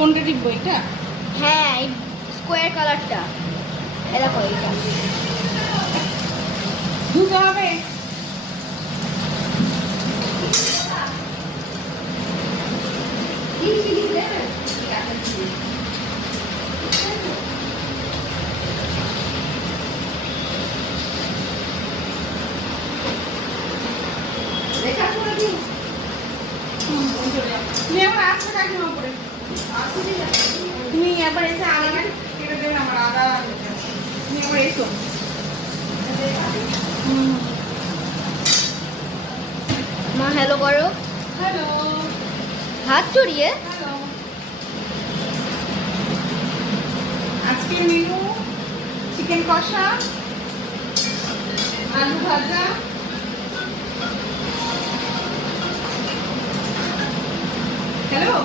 কোনটা টিপবো এটা? হ্যাঁ, এই স্কোয়ার কালারটা। এটা কই এটা? ধুতে হবে। তুমি একবার আসবে কাকিমা করে, তুমি একবার এসে আলাদা কেটে দেবে আমার আদা। তুমি একবার এসো। মা হ্যালো করো। হ্যালো। হাত চড়িয়ে। হ্যালো। আজকের মেনু চিকেন কষা, আলু ভাজা, হ্যালো।